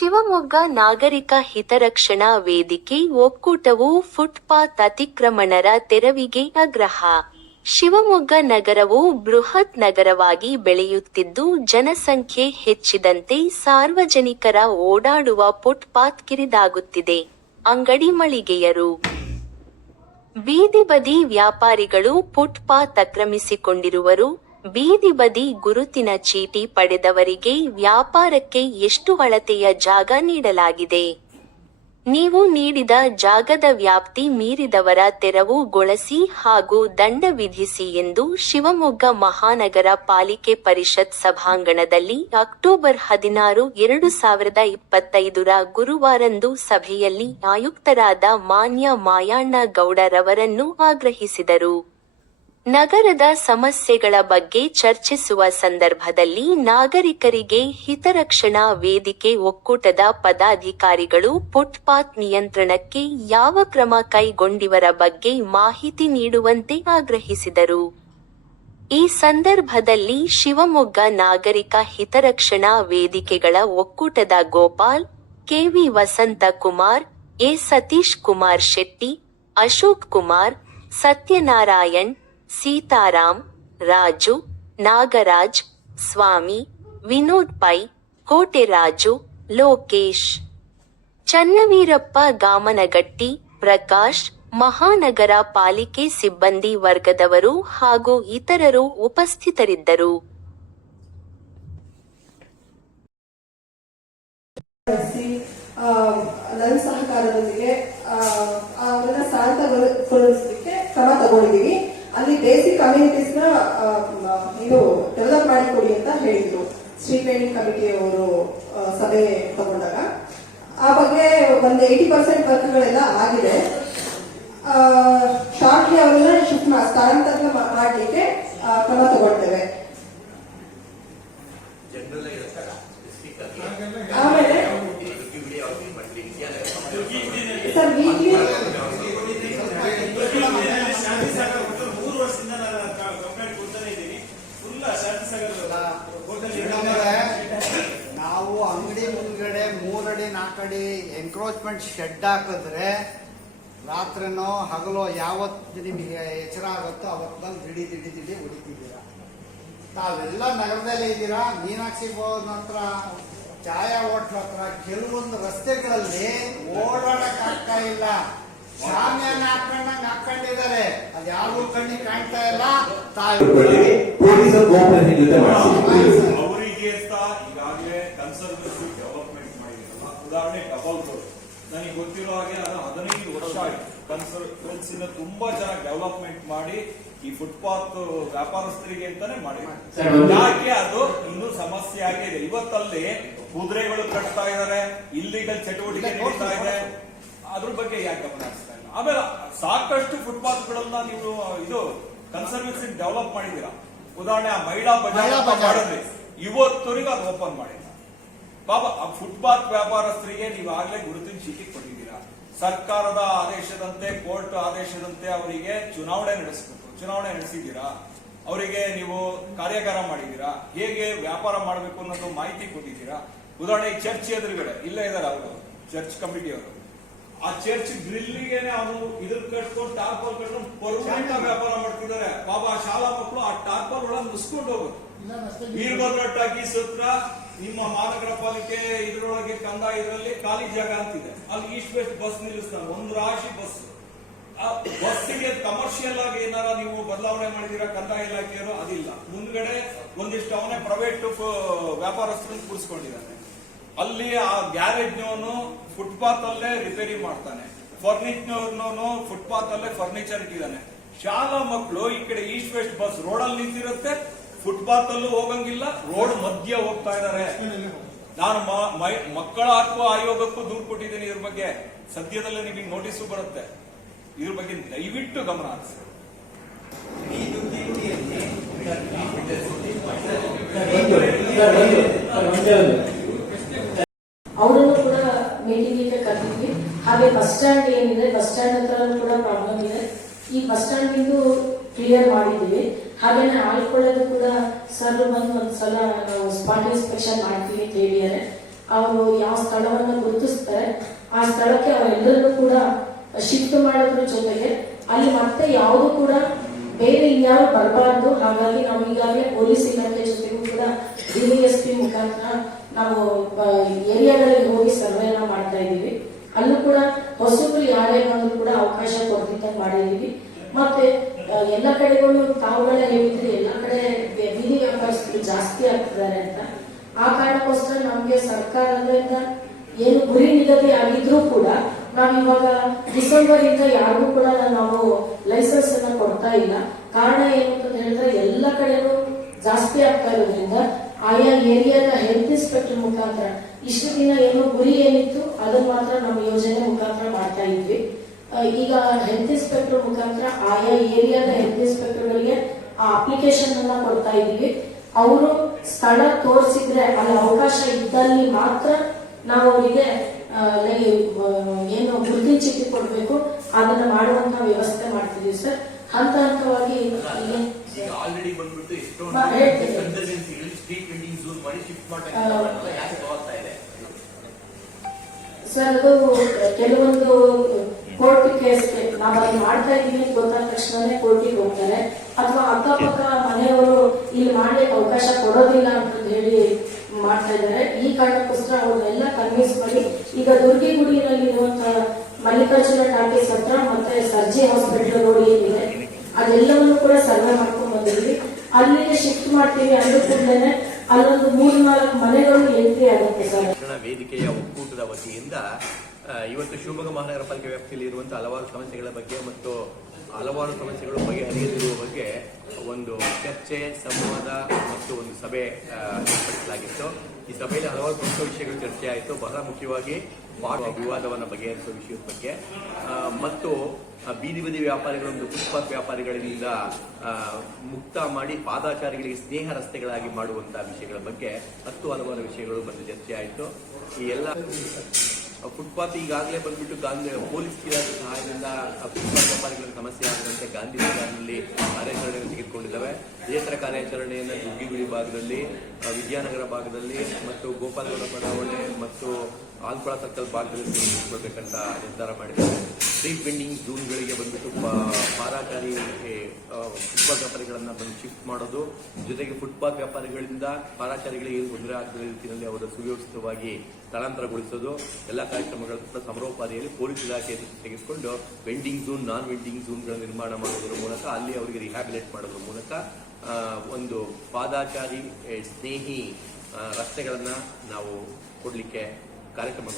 ಶಿವಮೊಗ್ಗ ನಾಗರಿಕ ಹಿತರಕ್ಷಣಾ ವೇದಿಕೆ ಒಕ್ಕೂಟವು ಫುಟ್ಪಾತ್ ಅತಿಕ್ರಮಣರ ತೆರವಿಗೆ ಆಗ್ರಹ. ಶಿವಮೊಗ್ಗ ನಗರವು ಬೃಹತ್ ನಗರವಾಗಿ ಬೆಳೆಯುತ್ತಿದ್ದು, ಜನಸಂಖ್ಯೆ ಹೆಚ್ಚಿದಂತೆ ಸಾರ್ವಜನಿಕರ ಓಡಾಡುವ ಫುಟ್ಪಾತ್ ಕಿರಿದಾಗುತ್ತಿದೆ. ಅಂಗಡಿ ಮಳಿಗೆಯರು. ಬೀದಿ ಬದಿ ವ್ಯಾಪಾರಿಗಳು ಫುಟ್ಪಾತ್ ಆಕ್ರಮಿಸಿಕೊಂಡಿರುವರು. ಬೀದಿ ಬದಿ ಗುರುತಿನ ಚೀಟಿ ಪಡೆದವರಿಗೆ ವ್ಯಾಪಾರಕ್ಕೆ ಎಷ್ಟು ಅಳತೆಯ ಜಾಗ ನೀಡಲಾಗಿದೆ? ನೀವು ನೀಡಿದ ಜಾಗದ ವ್ಯಾಪ್ತಿ ಮೀರಿದವರ ತೆರವುಗೊಳಿಸಿ ಹಾಗೂ ದಂಡ ವಿಧಿಸಿ ಎಂದು ಶಿವಮೊಗ್ಗ ಮಹಾನಗರ ಪಾಲಿಕೆ ಪರಿಷತ್ ಸಭಾಂಗಣದಲ್ಲಿ ಅಕ್ಟೋಬರ್ ಹದಿನಾರು, ಎರಡು ಸಾವಿರದ ಇಪ್ಪತ್ತೈದರ ಗುರುವಾರಂದು ಸಭೆಯಲ್ಲಿ ಆಯುಕ್ತರಾದ ಮಾನ್ಯ ಮಾಯಣ್ಣ ಗೌಡರವರನ್ನು ಆಗ್ರಹಿಸಿದರು. ನಗರದ ಸಮಸ್ಯೆಗಳ ಬಗ್ಗೆ ಚರ್ಚಿಸುವ ಸಂದರ್ಭದಲ್ಲಿ ನಾಗರಿಕರಿಗೆ ಹಿತರಕ್ಷಣಾ ವೇದಿಕೆ ಒಕ್ಕೂಟದ ಪದಾಧಿಕಾರಿಗಳು ಫುಟ್ಪಾತ್ ನಿಯಂತ್ರಣಕ್ಕೆ ಯಾವ ಕ್ರಮ ಕೈಗೊಂಡಿವರ ಬಗ್ಗೆ ಮಾಹಿತಿ ನೀಡುವಂತೆ ಆಗ್ರಹಿಸಿದರು. ಈ ಸಂದರ್ಭದಲ್ಲಿ ಶಿವಮೊಗ್ಗ ನಾಗರಿಕ ಹಿತರಕ್ಷಣಾ ವೇದಿಕೆಗಳ ಒಕ್ಕೂಟದ Gopal, K V Vasantha Kumar A Satish Kumar Shetty, Ashok Kumar, Satyanarayan Sitaram Raju, Nagaraj, Swamy, Vinod Pai, Koteraju, Lokesh. Channaveerappa Gamanagatti, Prakash, ಮಹಾನಗರ ಪಾಲಿಕೆ ಸಿಬ್ಬಂದಿ ವರ್ಗದವರು ಹಾಗೂ ಇತರರು ಉಪಸ್ಥಿತರಿದ್ದರು. ನನ್ನ ಸಹಕಾರದೊಂದಿಗೆ ಕ್ರಮ ತಗೊಂಡಿದ್ದೀವಿ. ಬೇಸಿಕ್ನ ಇದು ಡೆವಲಪ್ ಮಾಡಿಕೊಡಿ ಅಂತ ಹೇಳಿದ್ರು. ಕಮಿಟಿಯವರು ಅವರು ಸಭೆ ತಗೊಂಡಾಗ. ಆ ಬಗ್ಗೆ ಒಂದು ಏಯ್ಟಿ ಪರ್ಸೆಂಟ್ ವರ್ಕ್ಗಳೆಲ್ಲ ಆಗಿದೆ. ಶಾರ್ಟ್ಲಿ ಅವರೆಲ್ಲ ಶಿಫ್ಟ್ ಸ್ಥಳಾಂತರ ಮಾಡಲಿಕ್ಕೆ ಕ್ರಮ ತಗೊಳ್ತೇವೆ. ನಾವು ಅಂಗಡಿ ಮುಂದ್ಗಡೆ ಮೂರಡಿ ನಾಲ್ಕಡಿ ಎನ್ಕ್ರೋಚ್ಮೆಂಟ್ ಶೆಡ್ ಹಾಕಿದ್ರೆ ರಾತ್ರಿನೋ ಹಗಲೋ ಯಾವತ್ತು ನಿಮಗೆ ಎಚ್ಚರ ಆಗುತ್ತೋ ಅವತ್ತು ಬಂದು ದಿಡಿ ದಿಡಿ ದಿಡಿ ಹೊಡಿತಿದ್ದೀರಾ ತಾವೆಲ್ಲ ನಗರದಲ್ಲಿ ಇದ್ದೀರಾ? ಮೀನಾಕ್ಷಿ ಹೋದ ನಂತರ ಛಾಯಾ ಹೋಟ್ಲ್ ಹತ್ರ ಕೆಲವೊಂದು ರಸ್ತೆಗಳಲ್ಲಿ ಓಡಾಡಕ್ ಆಗ್ತಾ ಇಲ್ಲ. ಶಾಮಿಯಾನ ಹಾಕೊಂಡಂಗ್ ಹಾಕೊಂಡಿದ್ದಾರೆ. ಅದು ಯಾರು ಕಣ್ಣಿಗೆ ಕಾಣ್ತಾ ಇಲ್ಲ. ತಾವು ಕೊಡ್ತೀವಿ ಪೊಲೀಸರು ಕೋಆಪರೇಷನ್ ಜೊತೆ ಮಾಡಿಸಿ ಅವರಿಗೆ ಅಂತ ಈಗಾಗಲೇ ಕನ್ಸರ್ವೇಟಿವ್ ಡೆವಲಪ್ಮೆಂಟ್ ಮಾಡಿರಲ್ಲ ಉದಾಹರಣೆ ಡಬಲ್ ರೋಡ್ ನನಗೆ ಗೊತ್ತಿರೋ ಹಾಗೆ ನಾನು ಹದಿನೈದು ವರ್ಷ ಆಯ್ತು. ಕನ್ಸರ್ವೆನ್ಸಿನ ತುಂಬಾ ಚೆನ್ನಾಗಿ ಡೆವಲಪ್ಮೆಂಟ್ ಮಾಡಿ ಈ ಫುಟ್ಪಾತ್ ವ್ಯಾಪಾರಸ್ಥರಿಗೆ ಅಂತಾನೆ ಮಾಡಿ. ಯಾಕೆ ಅದು ಇನ್ನೂ ಸಮಸ್ಯೆ ಆಗಿದೆ ಇವತ್ತಲ್ಲಿ ಕುದುರೆಗಳು ಕಟ್ತಾ ಇದಾರೆ ಇಲ್ಲಿಗಲ್ ಚಟುವಟಿಕೆ ನೋಡ್ತಾ ಇದೆ. ಅದ್ರ ಬಗ್ಗೆ ಯಾಕೆ ಗಮನ ಹರಿಸ್ತಾ ಇಲ್ಲ? ಆಮೇಲೆ ಸಾಕಷ್ಟು ಫುಟ್ಪಾತ್ ಗಳನ್ನ ನೀವು ಇದು ಕನ್ಸರ್ವೇನ್ಸಿ ಡೆವಲಪ್ ಮಾಡಿದೀರಾ ಉದಾಹರಣೆ ಆ ಮಹಿಳಾ ಬಜಾರ್. ಮಾಡಿದ್ರಿ. ಇವತ್ತರಿಗೂ ಅದು ಓಪನ್ ಮಾಡಿಲ್ಲ. ಆ ಫುಟ್ಪಾತ್ ವ್ಯಾಪಾರಸ್ಥರಿಗೆ ನೀವಾಗಲೇ ಗುರುತಿನ ಚೀಟಿ ಕೊಟ್ಟಿದ್ದೀರಾ? ಸರ್ಕಾರದ ಆದೇಶದಂತೆ, ಕೋರ್ಟ್ ಆದೇಶದಂತೆ ಅವರಿಗೆ ಚುನಾವಣೆ ನಡೆಸಬೇಕು. ಚುನಾವಣೆ ನಡೆಸಿದ್ದೀರಾ? ಅವರಿಗೆ ನೀವು ಕಾರ್ಯಾಗಾರ ಮಾಡಿದ್ದೀರಾ? ಹೇಗೆ ವ್ಯಾಪಾರ ಮಾಡಬೇಕು ಅನ್ನೋದು ಮಾಹಿತಿ ಕೊಟ್ಟಿದ್ದೀರಾ? ಉದಾಹರಣೆ ಈ ಚರ್ಚ್ ಎದುರುಗಡೆ, ಇಲ್ಲೇ ಇದಾರೆ ಅವರು, ಚರ್ಚ್ ಕಮಿಟಿಯವರು. ಆ ಚರ್ಚ್ ಗ್ರಿಲ್ಲಿಗೆನೆ ಅವನು ಇದ್ರ ಕಟ್ಕೊಂಡು ಟಾರ್ಪಲ್ ಕಟ್ಕೊಂಡು ಪರ್ಮನೆಂಟ್ ವ್ಯಾಪಾರ ಮಾಡ್ತಿದ್ದಾರೆ. ಪಾಪ ಆ ಶಾಲಾ ಮಕ್ಕಳು ಆ ಟಾರ್ಪಲ್ ಒಳಗೆ ಮುಸ್ಕೊಂಡು ಹೋಗುತ್ತೆ ವೀರಭದ್ರ ಟಾಕೀಸ್ ಹತ್ರ ನಿಮ್ಮ ಮಹಾನಗರ ಪಾಲಿಕೆ ಇದರೊಳಗೆ ಕಂದ ಇದರಲ್ಲಿ ಖಾಲಿ ಜಾಗ ಅಂತಿದೆ. ಅಲ್ಲಿ ಈಸ್ಟ್ ವೆಸ್ಟ್ ಬಸ್ ನಿಲ್ಲಿಸ್ತಾರೆ. ಒಂದು ರಾಶಿ ಬಸ್. ಆ ಬಸ್ಸಿಗೆ ಕಮರ್ಷಿಯಲ್ ಆಗಿ ಏನಾರ ನೀವು ಬದಲಾವಣೆ ಮಾಡಿದೀರಾ ಕಂದಾಯ ಇಲಾಖೆಯವರು ಅದಿಲ್ಲ. ಮುಂದ್ಗಡೆ ಒಂದಿಷ್ಟು ಅವನೇ ಪ್ರೈವೇಟ್ ವ್ಯಾಪಾರಸ್ಥರನ್ನು ಕೂರಿಸ್ಕೊಂಡಿದ್ದಾನೆ ಅಲ್ಲಿ ಆ ಗ್ಯಾರೇಜ್ನವನು ಫುಟ್ಪಾತ್ ಅಲ್ಲೇ ರಿಪೇರಿ ಮಾಡ್ತಾನೆ. ಫರ್ನಿಚರ್ನವನು ಫುಟ್ಪಾತ್ ಅಲ್ಲೇ ಫರ್ನಿಚರ್ ಇಟ್ಟಿದ್ದಾನೆ. ಶಾಲಾ ಮಕ್ಕಳು ಈ ಕಡೆ ಈಸ್ಟ್ ವೆಸ್ಟ್ ಬಸ್ ರೋಡಲ್ಲಿ ನಿಂತಿರುತ್ತೆ ಫುಟ್ಪಾತ್ ಅಲ್ಲೂ ಹೋಗಂಗಿಲ್ಲ ರೋಡ್ ಮಧ್ಯ ಹೋಗ್ತಾ ಇದಾರೆ. ನಾನು ಮಕ್ಕಳ ಹಕ್ಕು ಆಯೋಗಕ್ಕೂ ದೂರು ಕೊಟ್ಟಿದ್ದೀನಿ ಇದ್ರ ಬಗ್ಗೆ. ಸದ್ಯದಲ್ಲೇ ನಿಮಗೆ ನೋಟಿಸ್ ಬರುತ್ತೆ. ಇದ್ರ ಬಗ್ಗೆ ದಯವಿಟ್ಟು ಗಮನ ಹರಿಸಿ. ಅವರನ್ನು ಕೂಡ ಮೀಟಿಂಗಿಗೆ ಕರೆದಿದ್ವಿ ಹಾಗೆ ಬಸ್ ಸ್ಟ್ಯಾಂಡ್ ಏನಿದೆ ಬಸ್ ಸ್ಟ್ಯಾಂಡ್ ಹತ್ರ ಕೂಡ ಪ್ರಾಬ್ಲಮ್ ಇದೆ. ಈ ಬಸ್ ಸ್ಟ್ಯಾಂಡ್ ಇಂದು ಕ್ಲಿಯರ್ ಮಾಡಿದ್ದೀವಿ. ಹಾಗೇನೆ ಆಳ್ಕೊಳ್ಳೋದು ಕೂಡ ಸರ್ ಬಂದು ಒಂದ್ಸಲ ನಾವು ಸ್ಪಾಟ್ ಇನ್ಸ್ಪೆಕ್ಷನ್ ಮಾಡ್ತೀವಿ ಅಂತ ಅವರು ಯಾವ ಸ್ಥಳವನ್ನು ಗುರುತಿಸ್ತಾರೆ, ಆ ಸ್ಥಳಕ್ಕೆ ಅವರೆಲ್ಲರನ್ನೂ ಕೂಡ ಶಿಫ್ಟ್ ಮಾಡೋದ್ರ ಜೊತೆಗೆ ಅಲ್ಲಿ ಮತ್ತೆ ಯಾವುದು ಕೂಡ ಬೇರೆ ಇನ್ಯಾರು ಬರಬಾರ್ದು. ಹಾಗಾಗಿ ನಾವು ಈಗಾಗಲೇ ಪೊಲೀಸ್ ಇಲಾಖೆ ಜೊತೆಗೂ ಕೂಡ ಡಿ ಎಸ್ ಪಿ ಮುಖಾಂತರ ನಾವು ಏರಿಯಾಗಳಲ್ಲಿ ಹೋಗಿ ಸರ್ವೆನ ಮಾಡ್ತಾ ಇದ್ದೀವಿ ಅಲ್ಲೂ ಕೂಡ ಹೊಸಬ್ರು ಯಾರೇ ಬಂದ್ರು ಕೂಡ ಅವಕಾಶ ಕೊಡ್ತಿದ್ದಂಗೆ ಮಾಡಿದೀವಿ ಮತ್ತೆ ಕಡೆಗಳು ತಾವುಗಳೇ ಹೇಳಿದ್ರಿ ಎಲ್ಲ ಕಡೆ ಬೀದಿ ವ್ಯಾಪಾರಸ್ಥರು ಜಾಸ್ತಿ ಆಗ್ತಿದ್ದಾರೆ ಅಂತ. ಆ ಕಾರಣಕ್ಕೋಸ್ಕರ ನಮ್ಗೆ ಸರ್ಕಾರದಿಂದ ಏನು ಗುರಿ ನಿಗದಿ ಆಗಿದ್ರೂ ಕೂಡ ನಾವು ಇವಾಗ ಡಿಸೆಂಬರ್ ಇಂದ ಯಾರಿಗೂ ಕೂಡ ನಾವು ಲೈಸೆನ್ಸ್ ಅನ್ನ ಕೊಡ್ತಾ ಇಲ್ಲ. ಕಾರಣ ಏನು ಅಂತ ಹೇಳಿದ್ರೆ ಎಲ್ಲ ಕಡೆನೂ ಜಾಸ್ತಿ ಆಗ್ತಾ ಇರೋದ್ರಿಂದ ಆಯಾ ಏರಿಯಾದ ಹೆಲ್ತ್ ಇನ್ಸ್ಪೆಕ್ಟರ್ ಮುಖಾಂತರ ಇಷ್ಟು ದಿನ ಏನು ಗುರಿ ಏನಿತ್ತು ಅದನ್ನ ಮಾತ್ರ ನಮ್ಮ ಯೋಜನೆ ಮುಖಾಂತರ ಮಾಡ್ತಾ ಇದ್ವಿ ಆ, ಈಗ ಹೆಲ್ತ್ ಇನ್ಸ್ಪೆಕ್ಟರ್ ಮುಖಾಂತರ ಆಯಾ ಏರಿಯಾದ ಹೆಲ್ತ್ ಇನ್ಸ್ಪೆಕ್ಟರ್ಗಳಿಗೆ ಆ ಅಪ್ಲಿಕೇಶನ್ ಅನ್ನ ಕೊಡ್ತಾ ಇದೀವಿ ಅವರು ಸ್ಥಳ ತೋರಿಸಿದ್ರೆ ಅಲ್ಲಿ ಅವಕಾಶ ಇದ್ದಲ್ಲಿ ಮಾತ್ರ ನಾವು ಅವರಿಗೆ ಏನು ಗುರುತಿನ ಚೀಟಿ ಕೊಡಬೇಕು ಅದನ್ನ ಮಾಡುವಂತ ವ್ಯವಸ್ಥೆ ಮಾಡ್ತಿದೀವಿ ಸರ್. ಹಂತ ಹಂತವಾಗಿ ಆಲ್ರೆಡಿ ಬಂದ್ಬಿಟ್ಟು ಸರ್ ಅದು ಕೆಲವೊಂದು ನಾವು ಅದು ಮಾಡ್ತಾ ಇದೀವಿ ಗೊತ್ತಾದ ತಕ್ಷಣನೇ ಕೋರ್ಟಿಗೆ ಹೋಗ್ತಾರೆ. ಅಥವಾ ಅಕ್ಕಪಕ್ಕ ಮನೆಯವರು ಇಲ್ಲಿ ಮಾಡ್ಲಿಕ್ಕೆ ಅವಕಾಶ ಕೊಡೋದಿಲ್ಲ ಅಂತ ಹೇಳಿ ಮಾಡ್ತಾ ಇದ್ದಾರೆ. ಈ ಕಾರಣಕ್ಕೋಸ್ಕರ ಅವ್ರನ್ನೆಲ್ಲ ಕನ್ವಿನ್ಸ್ ಮಾಡಿ ಈಗ ದುರ್ಗಿಗುಡಿಯಲ್ಲಿ ಇರುವಂತಹ ಮಲ್ಲಿಕಾರ್ಜುನ ಟಾಕೀಸ್ ಹತ್ರ ಮತ್ತೆ ಸರ್ಜಿ ಹಾಸ್ಪಿಟಲ್ ರೋಡ್ ಏನಿದೆ, ಅದೆಲ್ಲವನ್ನು ಕೂಡ ಸರ್ವೆ ಮಾಡ್ಕೊಂಡ್ ಬಂದಿದ್ವಿ ಅಲ್ಲಿಗೆ ಶಿಫ್ಟ್ ಮಾಡ್ತೀವಿ ಅಂದ ಅಲ್ಲೊಂದು ಮೂರ್ನಾಲ್ಕು ಮನೆಗಳು ಎಂಟ್ರಿ ಆಗುತ್ತೆ ಸರ್. ವೇದಿಕೆಯ ಒಕ್ಕೂಟದ ವತಿಯಿಂದ ಇವತ್ತು ಶಿವಮೊಗ್ಗ ಮಹಾನಗರ ಪಾಲಿಕೆ ವ್ಯಾಪ್ತಿಯಲ್ಲಿ ಇರುವಂತಹ ಹಲವಾರು ಸಮಸ್ಯೆಗಳ ಬಗ್ಗೆ ಮತ್ತು ಹಲವಾರು ಸಮಸ್ಯೆಗಳು ಬಗೆಹರಿಯದಿರುವ ಬಗ್ಗೆ ಒಂದು ಚರ್ಚೆ, ಸಂವಾದ ಮತ್ತು ಒಂದು ಸಭೆ ಏರ್ಪಡಿಸಲಾಗಿತ್ತು. ಈ ಸಭೆಯಲ್ಲಿ ಹಲವಾರು ಪ್ರಮುಖ ವಿಷಯಗಳು ಚರ್ಚೆ ಆಯಿತು. ಬಹಳ ಮುಖ್ಯವಾಗಿ ಮಾಡುವ ವಿವಾದವನ್ನು ಬಗೆಹರಿಸುವ ವಿಷಯದ ಬಗ್ಗೆ. ಮತ್ತು ಬೀದಿ ಬೀದಿ ಬದಿ ವ್ಯಾಪಾರಿಗಳೊಂದು ಫುಟ್ಪಾತ್ ವ್ಯಾಪಾರಿಗಳಿಂದ ಮುಕ್ತ ಮಾಡಿ ಪಾದಾಚಾರಿಗಳಿಗೆ ಸ್ನೇಹ ರಸ್ತೆಗಳಾಗಿ ಮಾಡುವಂತಹ ವಿಷಯಗಳ ಬಗ್ಗೆ ಹತ್ತು ಹಲವಾರು ವಿಷಯಗಳು ಬಂದು ಚರ್ಚೆ ಆಯಿತು. ಈ ಎಲ್ಲ ಫುಟ್ಪಾತ್ ಈಗಾಗಲೇ ಬಂದ್ಬಿಟ್ಟು ಗಾಂಧಿ ಪೊಲೀಸ್ ಇಲಾಖೆ ಸಹಾಯದಿಂದ ಫುಟ್ಪಾತ್ ವ್ಯಾಪಾರಿಗಳ ಸಮಸ್ಯೆ ಆಗದಂತೆ ಗಾಂಧಿ ನಗರದಲ್ಲಿ ಕಾರ್ಯಾಚರಣೆಯನ್ನು ತೆಗೆದುಕೊಂಡಿದ್ದಾವೆ. ಇದೇ ಕಾರ್ಯಾಚರಣೆಯನ್ನು ದುಗ್ಗಿಗುಡಿ ಭಾಗದಲ್ಲಿ ವಿದ್ಯಾನಗರ ಭಾಗದಲ್ಲಿ ಮತ್ತು ಗೋಪಾಲಗೌಡ ಬಡಾವಣೆ ಮತ್ತು ಆಲ್ಪಳ ಸರ್ಕಲ್ ಭಾಗದಲ್ಲಿ ಕೊಡಬೇಕಂತ ನಿರ್ಧಾರ ಮಾಡಿದ್ದಾರೆ. ಸ್ಟ್ರೀಟ್ ವೆಂಡಿಂಗ್ ಜೂನ್ಗಳಿಗೆ ಬಂದ್ಬಿಟ್ಟು ಆ, ಫುಟ್ಪಾತ್ ವ್ಯಾಪಾರಿಗಳನ್ನ ಬಂದು ಶಿಫ್ಟ್ ಮಾಡೋದು, ಜೊತೆಗೆ ಫುಟ್ಪಾತ್ ವ್ಯಾಪಾರಿಗಳಿಂದ ಪಾದಾಚಾರಿಗಳಿಗೆ ಏನು ತೊಂದರೆ ಆಗದ ರೀತಿಯಲ್ಲಿ ಅವರ ಸುವ್ಯವಸ್ಥಿತವಾಗಿ ಸ್ಥಳಾಂತರಗೊಳಿಸೋದು, ಎಲ್ಲ ಕಾರ್ಯಕ್ರಮಗಳ ಕೂಡ ಸಮರೋಪಾದಿಯಲ್ಲಿ ಪೊಲೀಸ್ ಇಲಾಖೆಯನ್ನು ತೆಗೆದುಕೊಂಡು ವೆಂಡಿಂಗ್ ಝೋನ್ ನಾನ್ ವೆಂಡಿಂಗ್ ಝೋನ್ಗಳ ನಿರ್ಮಾಣ ಮಾಡೋದ್ರ ಮೂಲಕ ಅಲ್ಲಿ ಅವರಿಗೆ ರಿಹ್ಯಾಬಿಲೇಟ್ ಮಾಡೋದ್ರ ಮೂಲಕ ಒಂದು ಪಾದಾಚಾರಿ ಸ್ನೇಹಿ ರಸ್ತೆಗಳನ್ನು ನಾವು ಕೊಡಲಿಕ್ಕೆ ಕಾರ್ಯಕ್ರಮ